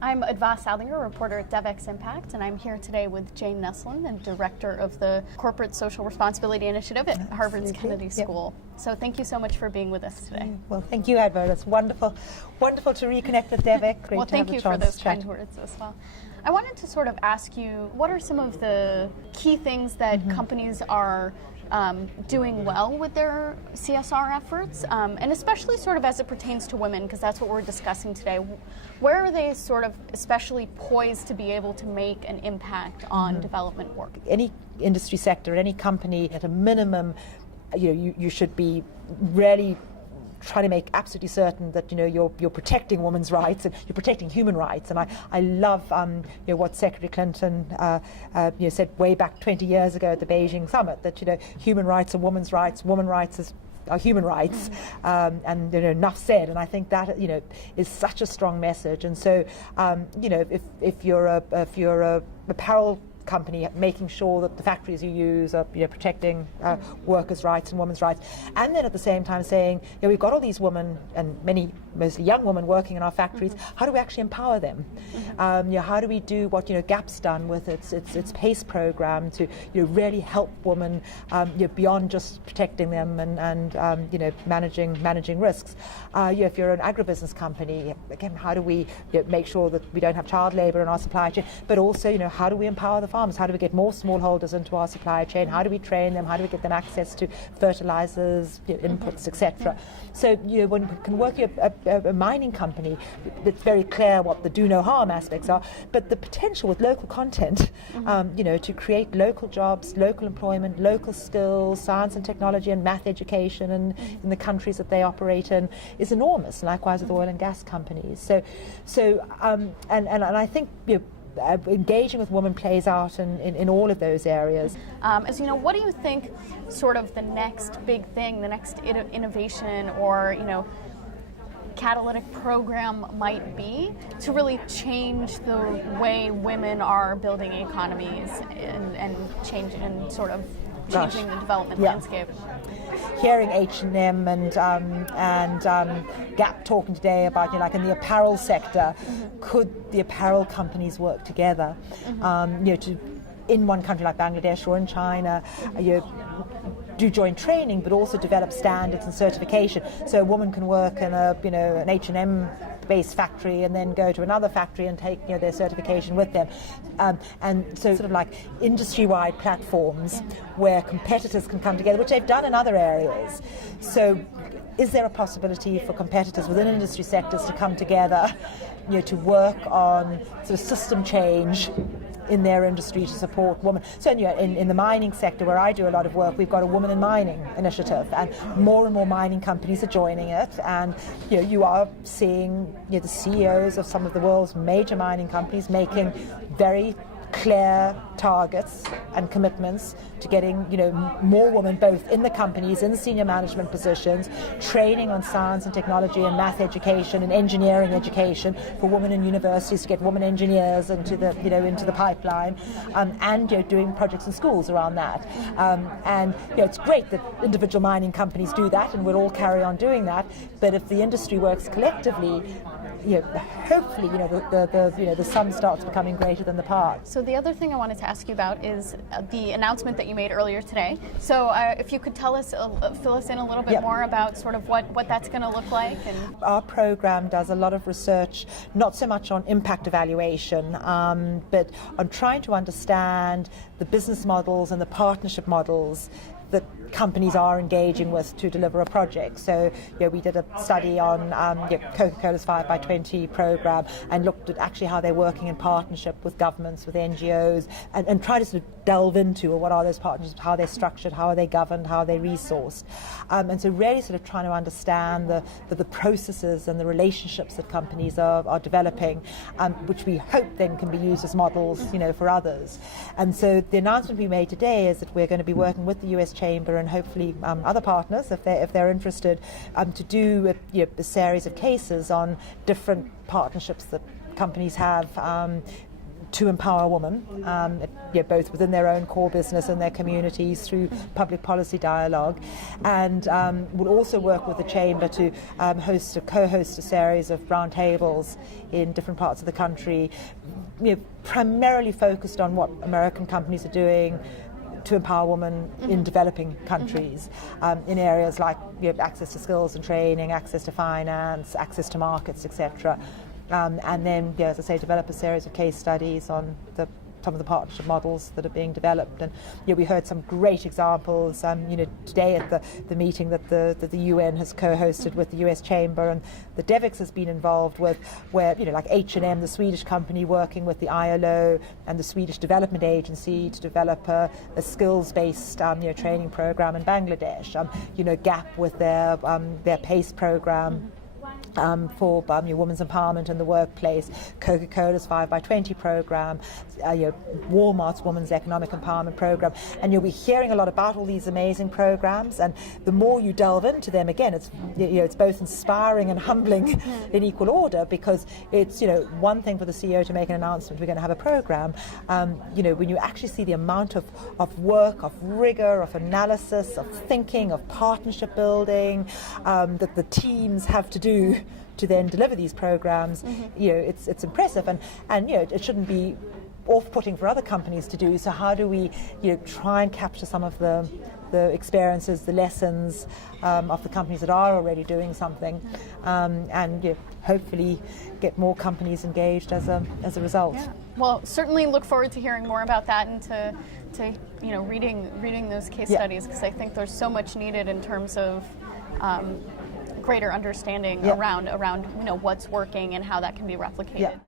I'm Adva Salinger, reporter at DevEx Impact, and I'm here today with Jane Neslin, the director of the Corporate Social Responsibility Initiative at Harvard's Kennedy School. So thank you so much for being with us today. Well, thank you, Adva. It's wonderful to reconnect with DevEx. Great to thank you for those kind words as well. I wanted to sort of ask you, what are some of the key things that companies are doing well with their CSR efforts, and especially sort of as it pertains to women, because that's what we're discussing today. Where are they sort of especially poised to be able to make an impact on development work? Any industry sector, any company, at a minimum, you should be really trying to make absolutely certain that you're protecting women's rights and you're protecting human rights. And I love what Secretary Clinton said way back 20 years ago at the Beijing summit, that human rights are women's rights, women rights are human rights, and enough said. And I think that is such a strong message. And so if you're a apparel company, making sure that the factories you use are protecting workers' rights and women's rights, and then at the same time saying, we've got all these women and mostly young women working in our factories. How do we actually empower them? How do we do what GAP's done with its PACE program to really help women beyond just protecting them and managing risks? If you're an agribusiness company, again, how do we make sure that we don't have child labour in our supply chain, but also how do we empower the farmers? How do we get more smallholders into our supply chain? How do we train them? How do we get them access to fertilizers, inputs, etc.? So when we can work a mining company, it's very clear what the do no harm aspects are, but the potential with local content, to create local jobs, local employment, local skills, science and technology and math education in the countries that they operate in is enormous. Likewise with oil and gas companies. So I think engaging with women plays out in all of those areas. As what do you think sort of the next big thing, the next innovation or catalytic program might be to really change the way women are building economies and changing and sort of changing the development landscape? Hearing H&M and Gap talking today about like in the apparel sector, could the apparel companies work together to in one country like Bangladesh or in China do joint training, but also develop standards and certification, so a woman can work in an H&M based factory and then go to another factory and take their certification with them, and so sort of like industry-wide platforms where competitors can come together, which they've done in other areas. So is there a possibility for competitors within industry sectors to come together to work on sort of system change in their industry to support women? So in the mining sector, where I do a lot of work, we've got a Women in Mining initiative, and more mining companies are joining it. And you are seeing the CEOs of some of the world's major mining companies making very clear targets and commitments to getting more women both in the companies, in the senior management positions, training on science and technology and math education and engineering education for women in universities to get women engineers into the pipeline, and doing projects in schools around that. And it's great that individual mining companies do that, and we'll all carry on doing that. But if the industry works collectively, hopefully the sum starts becoming greater than the parts. So the other thing I wanted to ask you about is the announcement that you made earlier today. So if you could fill us in a little bit more about sort of what that's going to look like. And our program does a lot of research, not so much on impact evaluation, but on trying to understand the business models and the partnership models that companies are engaging with to deliver a project. So we did a study on Coca-Cola's 5x20 program and looked at actually how they're working in partnership with governments, with NGOs, and try to sort of delve into what are those partnerships, how they're structured, how are they governed, how are they resourced. And so really sort of trying to understand the processes and the relationships that companies are developing, which we hope then can be used as models for others. And so the announcement we made today is that we're going to be working with the US Chamber and hopefully other partners, if they're interested, to do a series of cases on different partnerships that companies have to empower women, both within their own core business and their communities through public policy dialogue, and will also work with the Chamber to co-host a series of roundtables in different parts of the country, primarily focused on what American companies are doing to empower women in developing countries, in areas like access to skills and training, access to finance, access to markets, etc. And then, as I say, develop a series of case studies on some of the partnership models that are being developed. And we heard some great examples today at the meeting that the UN has co-hosted with the US Chamber, and the DEVIX has been involved with, where like H&M, the Swedish company, working with the ILO and the Swedish Development Agency to develop a skills-based training program in Bangladesh. GAP with their PACE program. For women's empowerment in the workplace, Coca-Cola's 5x20 program, Walmart's Women's Economic Empowerment program, and you'll be hearing a lot about all these amazing programs. And the more you delve into them, again, it's both inspiring and humbling in equal order, because it's one thing for the CEO to make an announcement, we're going to have a program. When you actually see the amount of work, of rigor, of analysis, of thinking, of partnership building that the teams have to do to then deliver these programs, it's impressive, and it shouldn't be off-putting for other companies to do. So how do we try and capture some of the experiences, the lessons of the companies that are already doing something, and hopefully get more companies engaged as a result. Yeah. Well, certainly look forward to hearing more about that and to reading those case studies, because I think there's so much needed in terms of greater understanding around what's working and how that can be replicated.